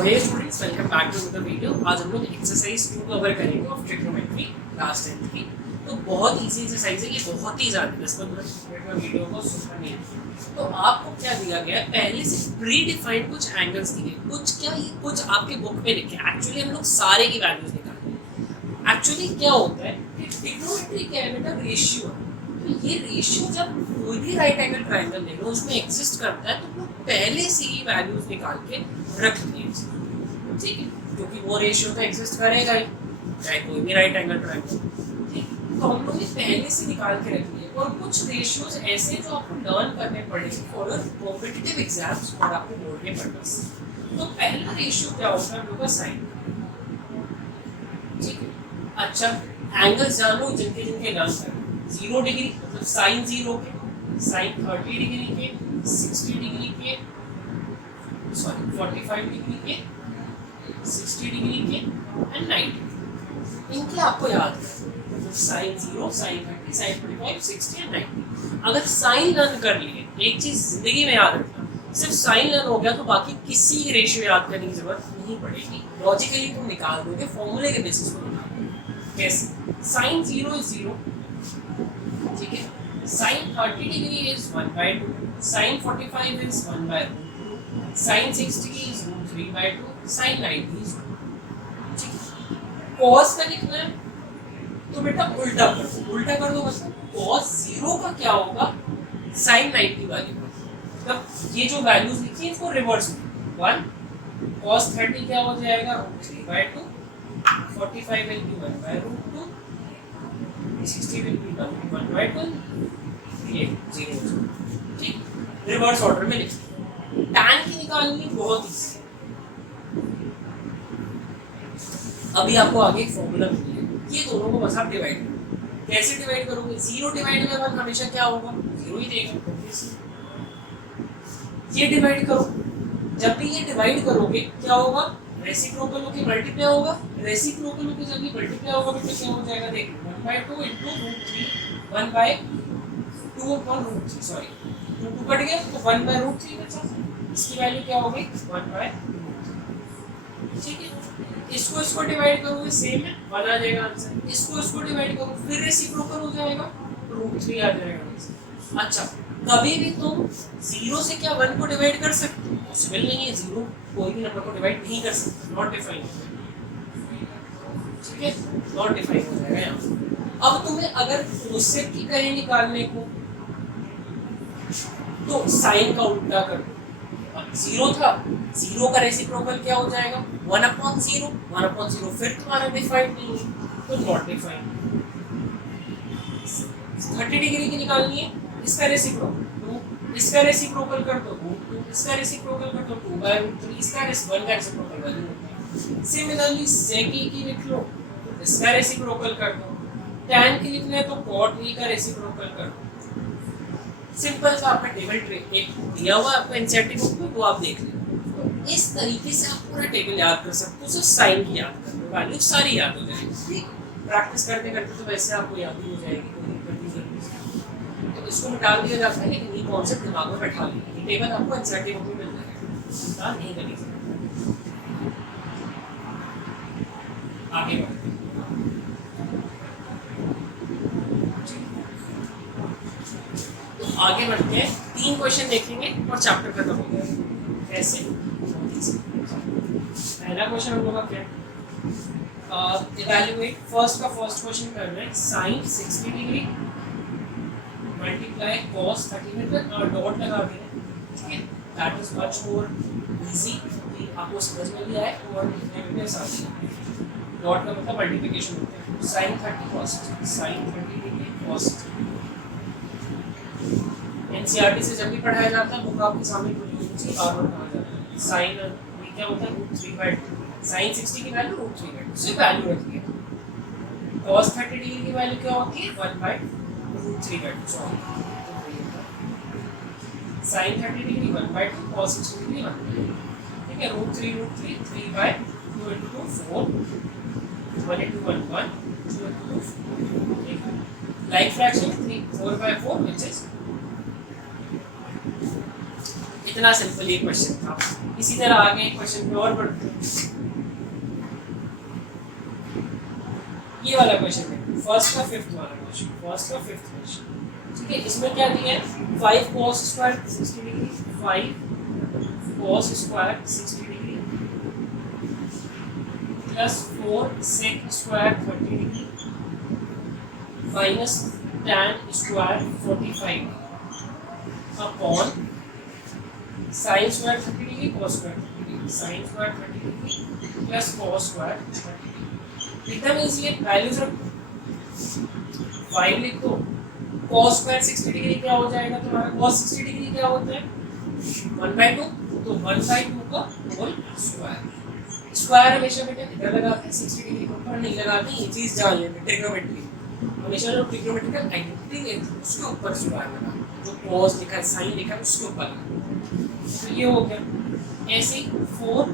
So hey students, welcome back to the video. आज हम लोग एक्सरसाइज 2 कवर करेंगे ऑफ ट्रिग्नोमेट्री क्लास 10 की। तो बहुत इजी एक्सरसाइज है, ये बहुत ही ज़्यादा 10-15 मिनट में वीडियो को सुनना नहीं है। तो आपको क्या दिया गया है, पहले से प्री डिफाइंड कुछ एंगल्स दिए, कुछ क्या ये कुछ आपके बुक में लिखे। एक्चुअली हम लोग सारे की वैल्यूज निकालते हैं। एक्चुअली क्या होता है कि ट्रिग्नोमेट्री क्या है बेटा, रेशियो है। तो ये रेशियो जब कोई भी राइट एंगल ट्रायंगल ले लो उसमें एग्जिस्ट करता है, तो लोग पहले से ही वैल्यूज निकाल के रख दिए, ठीक है, क्योंकि वो रेशियो तो एग्जिस्ट करेगा ही चाहे कोई भी राइट एंगल ट्रायंगल, ठीक। तो हम लोग पहले से निकाल के रख लिए। और कुछ रेशियोज ऐसे जो आपको लर्न करने पड़ेंगे फॉर योर कॉम्पिटिटिव एग्जाम्स और आपके बोर्ड के पर्पस। तो पहला रेशियो क्या होता है हम लोग का, साइन, ठीक है। अच्छा, एंगल्स जानो जिनके जिनके लर्न करें। 0 डिग्री मतलब साइन 0 के, साइन 30 डिग्री के, 60 डिग्री के, सॉरी 45 डिग्री के, 60 डिग्री के एंड 90। इनके आपको याद है, मतलब साइन 0, साइन 30, साइन 45, 60 एंड 90। अगर साइन लर्न कर लिए, एक चीज जिंदगी में याद रखना, सिर्फ साइन लर्न हो गया तो बाकी किसी रेशियो याद करने की जरूरत नहीं पड़ेगी। लॉजिकली तुम निकाल दोगे, फॉर्मूले के बेसिस पर निकाल दोगे। कैसे? साइन 0 इज 0, ठीक है। Sine 30 degree is 1/2, sine 45 is 1/√2, sine 60 is √3/2, sine 90 is 1, ठीक है। कॉस का लिखना है तो बेटा उल्टा कर दो, उल्टा कर दो मतलब कॉस 0 का क्या होगा, साइन 90 वाली का। मतलब ये जो वैल्यूज लिखी है इसको रिवर्स में, 1 cos 30 क्या हो जाएगा, √3/2, 45 will be 1/√2, 60 will be 1/1, ये 0, ठीक। रिवर्स ऑर्डर में लिख। tan की निकालनी बहुत इजी। अभी आपको आगे एक फॉर्मूला मिली है, ये दोनों को बस आप डिवाइड करो। कैसे डिवाइड करोगे? 0 डिवाइड बाय 1 हमेशा क्या होगा, 0 ही देगा। ये डिवाइड करो, जब भी ये डिवाइड करोगे क्या होगा, रेसिप्रोकल होके मल्टीप्लाई होगा। रेसिप्रोकल होके जब ये मल्टीप्लाई होगा बेटा क्या हो जाएगा, देखो 1/2 into √3, 1/2 upon √3, सॉरी 2 कट गया तो 1/√3 बचा। इसकी वैल्यू क्या हो गई, 1/√3, ठीक है। इसको डिवाइड करोगे सेम है, 1 आ जाएगा आंसर। इसको डिवाइड करो फिर रेसिप्रोकल हो जाएगा, √3 आ जाएगा। अच्छा, कभी भी तुम 0 से क्या 1 को डिवाइड कर सकते हो? पॉसिबल नहीं है, 0 कोई भी नंबर को डिवाइड नहीं कर सकते, नॉट डिफाइन, ठीक है, नॉट डिफाइन हो जाएगा यहाँ। अब तुम्हें अगर कोसेक की करें निकालने को तो साइन का उल्टा कर दो। 0 था, 0 का रेसिप्रोकल क्या हो जाएगा, 1/0, 1/0 फिर तुम्हारा डिफाइंड नहीं है तो नॉट डिफाइंड। 30 डिग्री की निकालनी है, इसका रेसिप्रोकल 2, इसका रेसिप्रोकल कर दो 2, इसका रेसिप्रोकल कर दो 2/√3, इसका 1 का रेसिप्रोकल वैल्यू होता है। सिमिलरली सेक की लिख लो, इसका रेसिप्रोकल कर दो। tan की लिखना है तो cot का रेसिप्रोकल कर दो। सिंपल सा आपका टेबल एक दिया हुआ आपको एनसीईआरटी बुक में, वो आप देख लेना। तो इस तरीके से आप पूरा टेबल याद कर सकते हो, सिर्फ साइन की याद कर लो, वैल्यू सारी याद हो जाएगी। प्रैक्टिस करते करते तो वैसे आपको याद ही हो जाएगी, कोई दिक्कत नहीं जरूरी। तो इसको मिटा दिया जाता है, लेकिन ये कॉन्सेप्ट दिमाग में बैठा लिया। ये टेबल आपको एनसीईआरटी बुक में मिल जाएगा, नहीं करेंगे। आगे बढ़ते हैं। आगे बढ़ते हैं, 3 क्वेश्चन देखेंगे और चैप्टर खत्म हो जाएगा। कैसे? पहला क्वेश्चन हम लोग का क्या, इवैल्यूएट फर्स्ट क्वेश्चन कर रहे हैं, साइन 60 डिग्री मल्टीप्लाई cos 30 में डॉट लगा दें, ठीक है। That is much more easy, आपको समझ में भी आए और लिखने में भी आसानी है। डॉट का मतलब मल्टीप्लिकेशन होता है। Sine 30 cos, sine 30 degree cos। NCERT से जब भी पढ़ाया जाता है बुक आपके सामने खुली हुई है, बार-बार कहा जाता है। साइन ये क्या होता है, √3/2, साइन 60 की वैल्यू √3/2 से वैल्यू रखी है। cos 30 डिग्री की वैल्यू क्या होती है, 1/√3/2, sorry sine 30 degree 1/2, cos 60 degree 1/2, ठीक है। √3 3/2 into 4, 1 into 1 1, 2 into 4, ठीक है। लाइक फ्रैक्शन 3 4/4 which is इतना सिंपल ये क्वेश्चन था। इसी तरह आगे एक क्वेश्चन पे और बढ़ते हैं। ये वाला क्वेश्चन है फर्स्ट का फिफ्थ वाला क्वेश्चन, फर्स्ट का फिफ्थ क्वेश्चन, ठीक है। इसमें क्या दिया है 5 cos square 60 degree, 5 cos square 60 degree plus 4 sec square 30 degree minus tan square 45 upon sin square 30 degree cos square 30 degree, sin square 30 degree plus cos square 30 degree. एकदम easy है, values रखो, 5 लिख दो, cos स्क्वायर 60 डिग्री क्या हो जाएगा तुम्हारा, cos 60 degree क्या होता है 1/2, तो 1/2 का होल स्क्वायर। स्क्वायर हमेशा बेटा इधर लगाते हैं, 60 डिग्री के ऊपर नहीं लगाते, ये चीज जान लेते, ट्रिग्नोमेट्री हमेशा जो ट्रिग्नोमेट्रिकल आइडेंटिटी लेते हैं उसके ऊपर स्क्वायर लगा, जो cos लिखा है sin लिखा है उसके ऊपर लगा। तो ये हो गया। ऐसे ही 4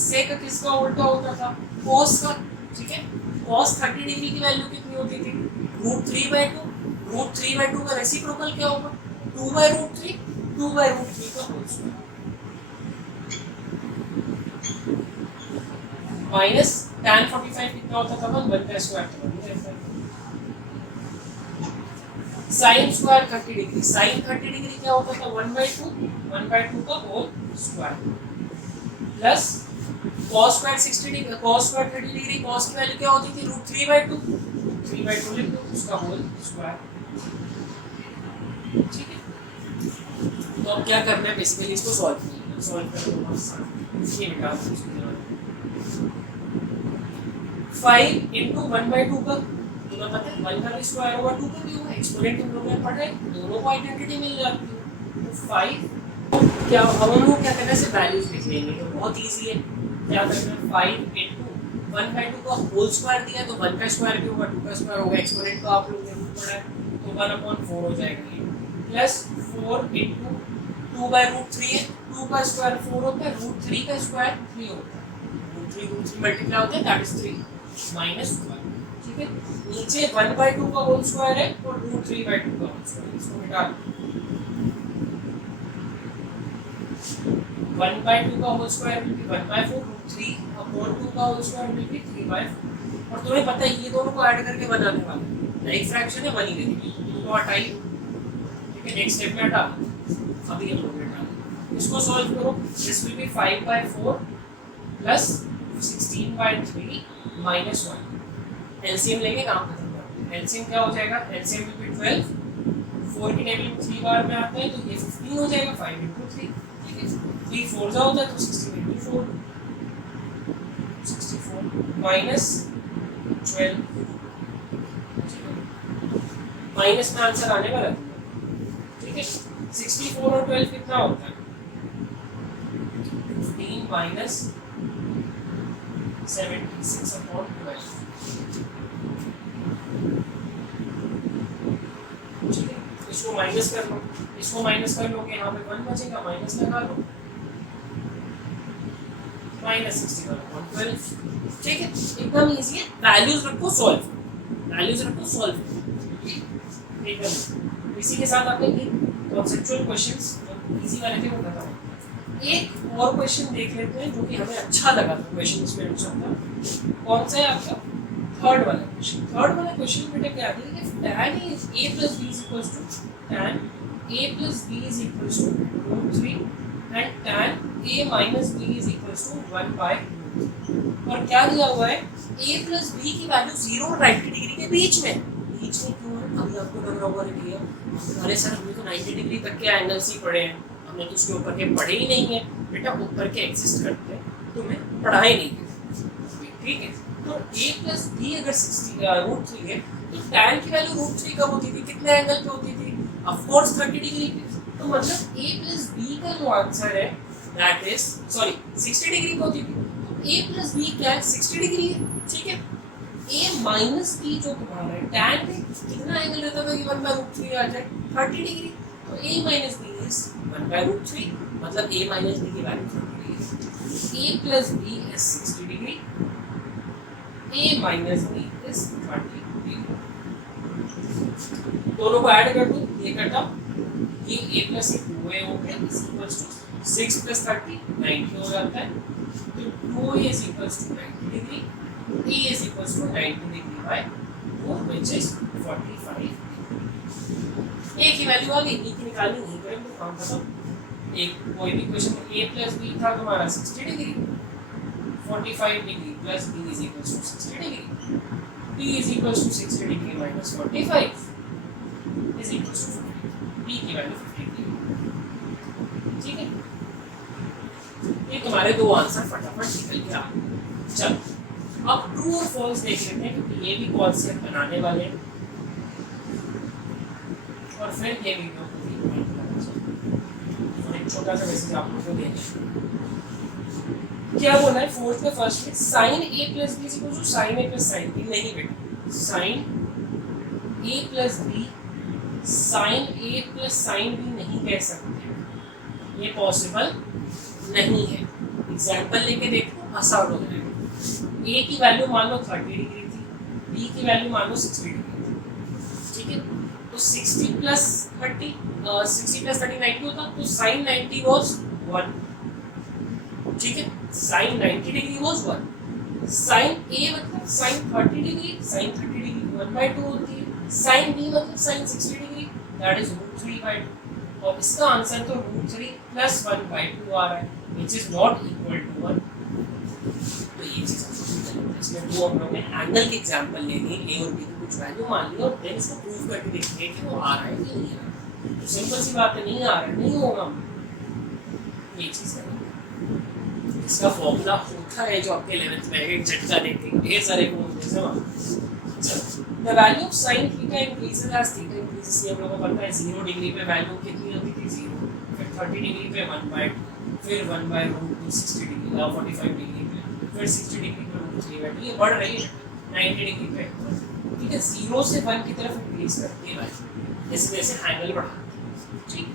sec किसका उल्टा होता था cos का, ठीक है। cos 30 डिग्री की वैल्यू कितनी होती थी √3/2, √3/2 का रेसिप्रोकल क्या होगा 2/√3, 2/√3 का होल स्क्वायर माइनस tan 45 कितना होता था 1 का स्क्वायर तो 1 रहता है। sin square 30 degree, sin 30 degree क्या होता था 1/2 का whole square plus cos square 60 degree, cos square 30 degree, cos की वैल्यू क्या होती थी √3/2, 3/2 लिख दो उसका होल स्क्वायर, ठीक है। तो अब क्या करना है बेसिकली इसको सॉल्व करना, सॉल्व करना बहुत आसान, ये निकाल दो 5 into 1/2 का तुम्हें पता है 1 का भी स्क्वायर होगा 2 का भी होगा, एक्सपोनेंट तुम लोग ने पढ़ा है, दोनों को आइडेंटिटी मिल जाती है। तो 5 क्या हम लोग क्या करना है सिर्फ वैल्यूज लिख लेंगे, तो बहुत इजी है। क्या करना है 5 into 1/2 का होल स्क्वायर दिया तो 1 का स्क्वायर भी होगा 2 का स्क्वायर होगा, एक्सपोनेंट तो आप लोग ने पढ़ा है, तो 1/4 हो जाएगा ये, प्लस 4 into 2/√3 है, 2 का स्क्वायर 4 होता है, √3 का स्क्वायर 3 होता है, √3 मल्टीप्लाई होता है दैट इज 3 माइनस 1, ठीक है। नीचे 1/2 का होल स्क्वायर है और √3/2 का होल स्क्वायर, इसको मिटा दो। 1/2 का होल स्क्वायर विल बी 1/4, √3/2 का होल स्क्वायर विल बी 3/4, और तुम्हें पता है ये दोनों को ऐड करके बनाने वाला एक फ्रैक्शन है 1 ही रहेगी, तो हटाइए, ठीक है। नेक्स्ट स्टेप में हटा, अभी हम लोग हटा, इसको सॉल्व करो, this will be 5/4 plus 16/3 minus 1, LCM लेके काम खत्म करते हैं। एलसीएम क्या हो जाएगा, एलसीएम विल बी 12, 4 की टेबल में 3 बार में आता है तो ये 15 हो जाएगा 5 into 3, ठीक है। 3 4 जा होता है तो 16 into 4, 64 माइनस 12, माइनस में आंसर आने वाला है, ठीक है। 64 और 12 कितना होता है 15 माइनस 76/12, ठीक है। इसको माइनस कर लो, इसको माइनस कर लो कि यहाँ पे 1 बचेगा, माइनस लगा लो, माइनस 61/12, ठीक है। एकदम इजी है, वैल्यूज रखो सॉल्व, वैल्यूज रखो सॉल्व, एकदम। इसी के साथ आपने कॉन्सेप्चुअल क्वेश्चंस इजी वाले थे वो खत्म। एक और क्वेश्चन देख लेते हैं जो कि हमें अच्छा लगा था क्वेश्चन इसमें सबका, कौन सा है आपका थर्ड वाला क्वेश्चन। थर्ड वाला क्वेश्चन बेटा क्या है कि tan a plus b is equals to tan a plus b is equals to √3 and tan a minus b is equals to 1/√3, और क्या दिया हुआ है a plus b की वैल्यू 0 और 90 डिग्री के बीच में क्यों है? अभी आपको लग रहा होगा कि अरे सर हमने तो 90 डिग्री तक के एंगल्स ही पढ़े हैं, हमने तो उसके ऊपर के पढ़े ही नहीं है। बेटा ऊपर के एग्जिस्ट करते हैं, तुम्हें पढ़ाई नहीं है, ठीक है। तो a प्लस b अगर 60 √3 है तो tan की वैल्यू √3 कब होती थी, कितने एंगल पे होती थी, ऑफ कोर्स 30 डिग्री पे। तो मतलब a प्लस b का जो आंसर है दैट इज 60 डिग्री पे होती थी, तो a प्लस b क्या है 60 डिग्री है, ठीक है। a माइनस b जो तुम्हारा है tan पे कितना एंगल रहता था कि 1/√3 आ जाए 30 डिग्री, तो a माइनस b इज 1/√3, मतलब a माइनस b की value 30 degree, a plus b is 60 degree, a minus b is 30 degree. दोनों को ऐड कर दो, ये कटा, ये a प्लस 2a हो गया इज इक्वल्स टू 6 प्लस 30 90 हो जाता है, तो 2a is equals to 90 degree, a is equals to 90 degree by 2 which is 45। a की वैल्यू आ गई, b की निकालनी नहीं करेंगे तो काम खत्म। एक कोई भी क्वेश्चन में a प्लस b था तुम्हारा 60 degree, 45 degree plus b is equals to 60 degree, b is equals to 60 degree minus 45 is equals to 50, b की वैल्यू 50 डिग्री। ठीक है, ये तुम्हारे दो आंसर फटाफट निकल के आ गए। चलो अब ट्रू और फॉल्स देख लेते हैं, क्योंकि ये भी कॉन्सेप्ट बनाने वाले हैं और फिर ये वीडियो को भी एंड करना चाहिए। और एक छोटा सा मैसेज आप लोगों को देना है, क्या बोला है फोर्थ में फर्स्ट में sine a plus b equal to sine a plus sine b। नहीं बेटा, sine a plus b sine a plus sine b नहीं कह सकते, ये पॉसिबल नहीं है। एग्जाम्पल लेके देखो, आसान हो जाएगा। a की वैल्यू मान लो 30 डिग्री थी, b की वैल्यू मान लो 60 डिग्री थी। ठीक है, तो 60 प्लस 30 90 होता, तो साइन 90 वाज 1। ठीक है, sine 90 degree was 1। Sine a मतलब साइन 30 डिग्री, साइन 30 डिग्री 1/2 होती है। साइन b मतलब साइन 60 डिग्री, दैट इज √3/2। और इसका आंसर तो √3 प्लस 1/2 आ रहा है, which is not equal to 1। तो ये चीज इसमें दो हम लोग ने एंगल के एग्जांपल लेनी है, a और b की कुछ वैल्यू मान ली और देन इसको प्रूव करके देखते हैं कि वो आ रहा है कि नहीं आ रहा है। तो सिंपल सी बात है, नहीं आ रहा है, नहीं होगा, ये चीज है। इसका फॉर्मूला होता है जो आपके 11th में एक झटका देते हैं, ढेर सारे फॉर्मूले से वहां। चलो, the value of sin theta increases as theta increases, ये हम लोगों को पता है 0 डिग्री पे वैल्यू कितनी होती थी 0, फिर 30 डिग्री पे 1/2, फिर 1/√2 60 डिग्री 45 डिग्री पे, फिर 60 डिग्री पे √3/2, ये बढ़ रही है 90 डिग्री पे। ठीक है, 0 से 1 की तरफ इंक्रीज करती है वैल्यू, जैसे जैसे एंगल बढ़ाती है। ठीक,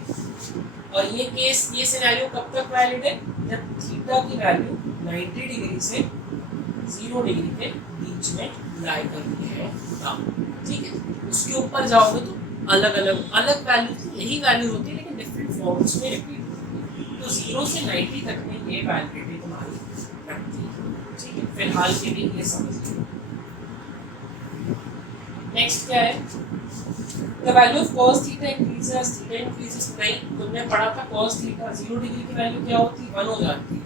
और ये केस, ये सिनेरियो कब तक वैलिड है, जब थीटा की वैल्यू 90 डिग्री से 0 डिग्री के बीच में लाई करती है तब। ठीक है, उसके ऊपर जाओगे तो अलग वैल्यू, यही वैल्यू होती है लेकिन डिफरेंट फॉर्म्स में रिपीट होती है। तो 0 से 90 तक में ये वैलिडिटी तुम्हारी रखती है। ठीक है, फिलहाल के लिए ये समझ लो। नेक्स्ट क्या है, the value of cos theta increases, theta increases. नहीं, तुमने पढ़ा था cos थीटा 0 डिग्री की वैल्यू क्या होती है 1 हो जाती है,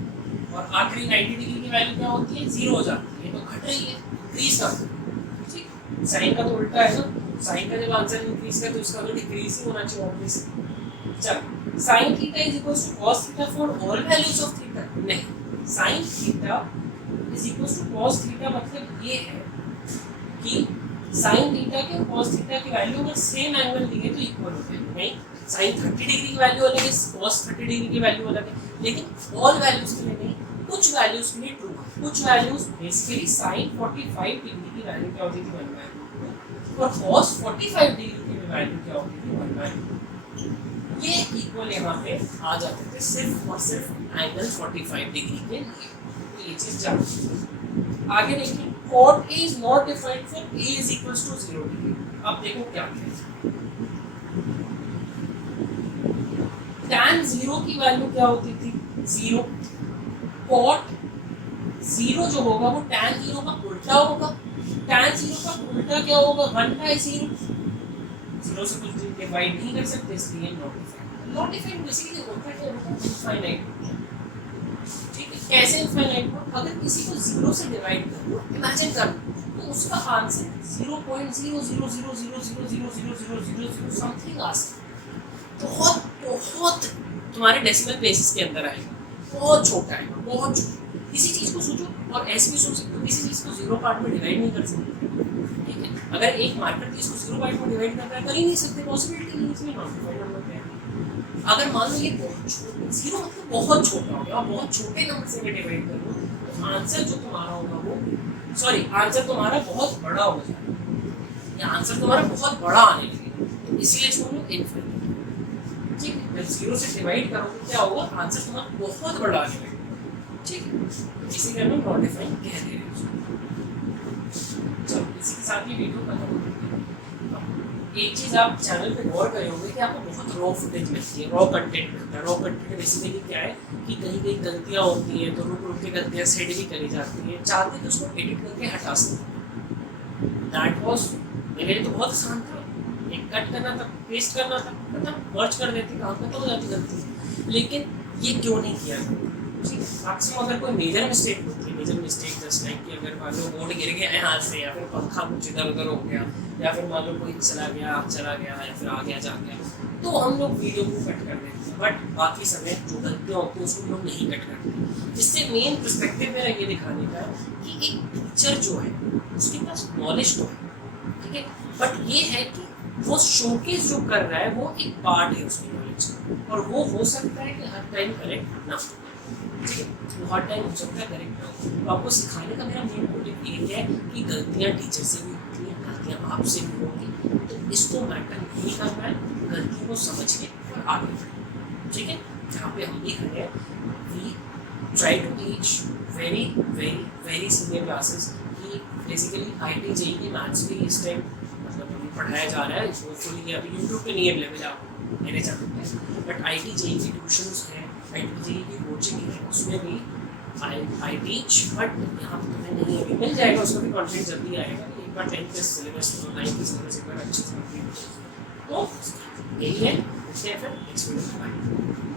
और आखिरी 90 डिग्री की वैल्यू क्या होती है 0 हो जाती है। तो घट रही है, इंक्रीज कर। ठीक, साइन का तो उल्टा है ना, साइन का जब आंसर इंक्रीज का तो इसका तो डिक्रीज ही होना चाहिए ऑब्वियसली। चलो, sin theta is equal to cos theta for all values of theta. नहीं, sin theta is equal to cos theta मतलब ये है कि sin थीटा के cos थीटा की वैल्यू अगर सेम एंगल दिए तो इक्वल होते हैं। नहीं, sin 30 डिग्री की वैल्यू अलग है, cos 30 डिग्री की वैल्यू अलग है, लेकिन ऑल वैल्यूज के लिए नहीं, कुछ वैल्यूज के लिए ट्रू है। कुछ वैल्यूज बेसिकली sin 45 डिग्री की वैल्यू क्या होती थी 1/2, और cos 45 डिग्री की वैल्यू क्या होती थी 1/2। ये इक्वल यहाँ पे आ जाते थे सिर्फ और सिर्फ एंगल 45 डिग्री के लिए। ये चीज जानते हैं। आगे देखिए, cot A is not defined for A is equals to 0 degree. अब देखो क्या है, tan 0 की वैल्यू क्या होती थी 0, cot 0 जो होगा वो tan 0 का उल्टा होगा, tan 0 का उल्टा क्या होगा 1/0। 0 से कुछ डिवाइड नहीं कर सकते, इसलिए नॉट डिफाइंड बेसिकली होता है इनफाइनाइट। ठीक है, कैसे इनफाइनाइट हो, अगर किसी को 0 से डिवाइड करो, इमेजिन कर, तो उसका आंसर 0.000000000 समथिंग आ सकता है, बहुत बहुत तुम्हारे डेसिमल प्लेसेस के अंदर आएगा, बहुत छोटा है, बहुत छोटा। किसी चीज को सोचो और ऐसे भी सोच सकते हो, किसी चीज को 0 पार्ट में डिवाइड नहीं कर सकते। ठीक है, अगर एक मार्कर चीज को 0 पार्ट में डिवाइड करना है, कर ही नहीं सकते, पॉसिबिलिटी नहीं, इसमें नॉट डिफाइंड नंबर है। अगर मान लो ये बहुत छोटा 0 मतलब बहुत छोटा हो गया, बहुत छोटे नंबर से डिवाइड कर लो, तो आंसर जो तुम्हारा होगा वो आंसर तुम्हारा बहुत बड़ा हो जाएगा, या आंसर तुम्हारा बहुत बड़ा आने लगेगा। तो इसीलिए इसको हम लोग इनफाइनाइट। ठीक है, जब 0 से डिवाइड करोगे क्या होगा, आंसर तुम्हारा बहुत बड़ा आने लगेगा। ठीक है, इसीलिए हम नॉट डिफाइंड कह दे रहे हैं। चलो, इसी के साथ ये वीडियो खत्म हो गई। एक चीज़ आप चैनल पे गौर करे होंगे कि आपको बहुत रॉ फुटेज मिलती है, रॉ कंटेंट मिलता है। रॉ कंटेंट बेसिकली क्या है कि कहीं कहीं गलतियाँ होती हैं तो रुक रुक के गलतियाँ सेट भी करी जाती हैं, चाहते तो उसको एडिट करके हटा सकते। दैट वॉज मेरे लिए तो बहुत आसान था, एक कट करना था, पेस्ट करना था, मतलब मर्ज कर देते, काम खत्म हो जाती गलती। लेकिन ये क्यों नहीं किया? मैक्सिमम अगर कोई मेजर मिस्टेक होती है, मेजर मिस्टेक जस्ट लाइक कि अगर मान लो बोर्ड गिर गया है हाथ से, या फिर पंखा कुछ इधर उधर हो गया, या फिर मान लो कोई चला गया या फिर आ गया जा गया, तो हम लोग वीडियो को कट कर देते हैं। बट बाकी समय जो गलतियाँ होती हैं उसको हम लोग नहीं कट करते। इससे मेन पर्सपेक्टिव मेरा ये दिखाने का है कि एक टीचर जो है उसके पास नॉलेज तो है, ठीक है, बट ये है कि वो शोकेस जो कर रहा है वो एक पार्ट है उसकी नॉलेज का, और वो हो सकता है कि हर टाइम करेक्ट ना हो, ठीक है, वो हर टाइम हो सकता है करेक्ट ना हो। तो आपको सिखाने का मेरा मेन मोटिव ये है कि गलतियाँ टीचर से भी होती हैं, गलतियाँ आपसे भी होंगी, तो इसको मैटर नहीं करना है, गलती को समझ के और आगे बढ़ना, ठीक है। जहाँ पे हम भी खड़े हैं, we try to teach very very very senior classes की बेसिकली IT JEE की मैथ्स भी इस टाइम मतलब अभी पढ़ाया जा रहा है। होपफुली अभी यूट्यूब पे नहीं अवेलेबल है आपको मेरे चैनल पे, बट IT JEE की ट्यूशन्स हैं, IT JEE की कोचिंग है, उसमें भी आई टीच, बट यहाँ पे तुम्हें नहीं अभी मिल जाएगा, उसका भी कॉन्टेंट जल्दी आएगा। एक बार 10 के सिलेबस 9 के सिलेबस एक बार अच्छे से कंप्लीट, तो यही है। फिर नेक्स्ट वीडियो में बाय।